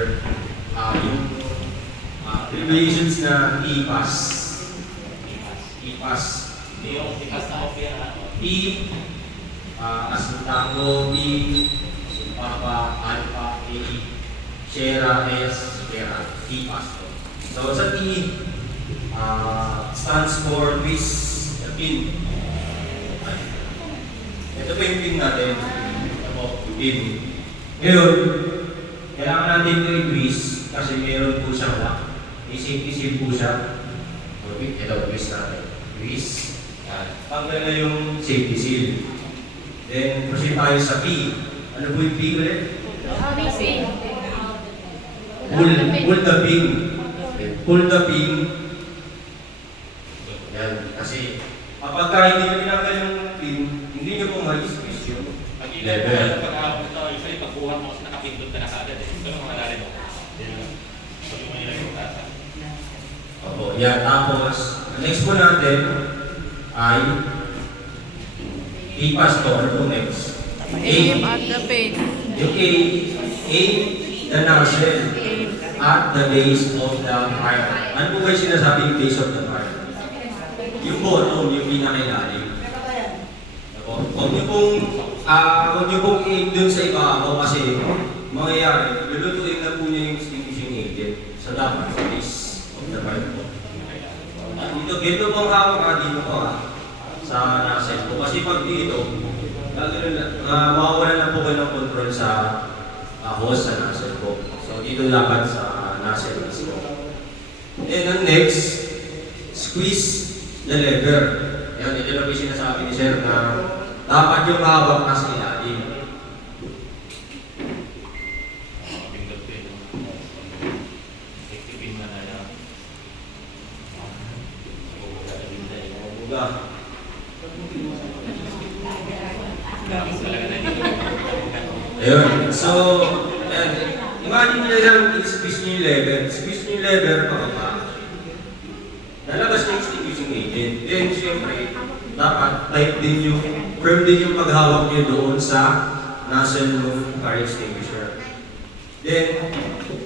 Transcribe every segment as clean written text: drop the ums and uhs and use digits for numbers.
extinguisher, yung abbreviations na EPAS. EPAS. Yung ikas na off yan, ha? E, as in tango, B, as in papa, alpha, A, Sierra, S, Sierra, EPAS. So sa T, stands for twist pin. Ito po yung pin natin. Ito po, pin. Ngayon, kailangan natin ito i-twist kasi meron po siyang lock. Isip po siya. Ito, twist natin. Twist. Tanggal na yung safety seal. Then, proceed tayo sa P. Ano po yung P ulit? Pull the pin. Pull the pin. Yan. Kasi, kapag hindi nyo tinanggal yung pin, hindi nyo po ma-squeeze yung level. Pag-aabot ito, usually pagbuhat mo kasi nakapindot ka na kaagad eh. Ito yung mga lalim mo. Pag yung manila yung tasa. Opo, yan. Tapos, next po natin ay EPAS to. Ano po next? Aim at the pain. Yung A, aim the nozzle at the base of the fire. Ano po ba yung sinasabing base of the fire? Yung bottom, yung pinakailalim. Huwag niyo pong aim dun sa ibabaw kasi mangyayari, lulutuin na po niya yung extinguishing agent sa dapat sa base of the fire po. Dito pong hawak dito po sa nozzle po. Kasi pag dito, mawawalan na po kayo ng control sa hose sa nozzle po. So dito dapat sa nozzle mismo. And then next, squeeze the lever. Yan, ito lang yung sinasabi ni Sir na dapat yung hawak nasa ilalim. Pindot ko yun. Activin na na lang. Buga. Talaga na dito. Ayun. So, imagine nyo lang i-squeeze nyo yung lever. Squeeze nyo yung lever pababa. Lalabas na yung extinguishing agent. Then, syempre, dapat tight din yung, firm din yung paghawak nyo doon sa nozzle ng fire extinguisher. Then,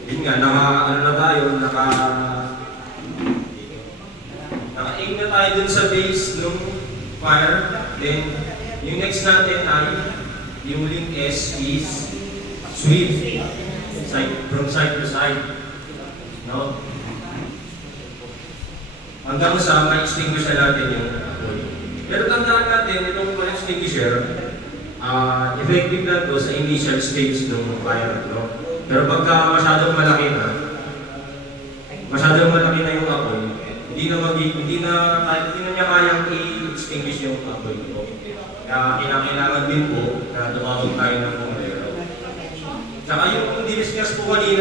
yun nga, naka-aim na tayo dun sa base ng fire. Then, yung next natin ay, yung link S is sweep from side to side. No? Hanggang sa ma-extinguish na natin yung apoy. Pero tandaan natin, itong fire extinguisher, effective lang to sa initial stage ng fire. No? Pero pagka masyadong malaki na yung apoy, hindi na niya kayang i-extinguish yung apoy. Kaya kailangan din po na tumawag tayo ng bumbero. Tsaka yung diniscuss po kanina,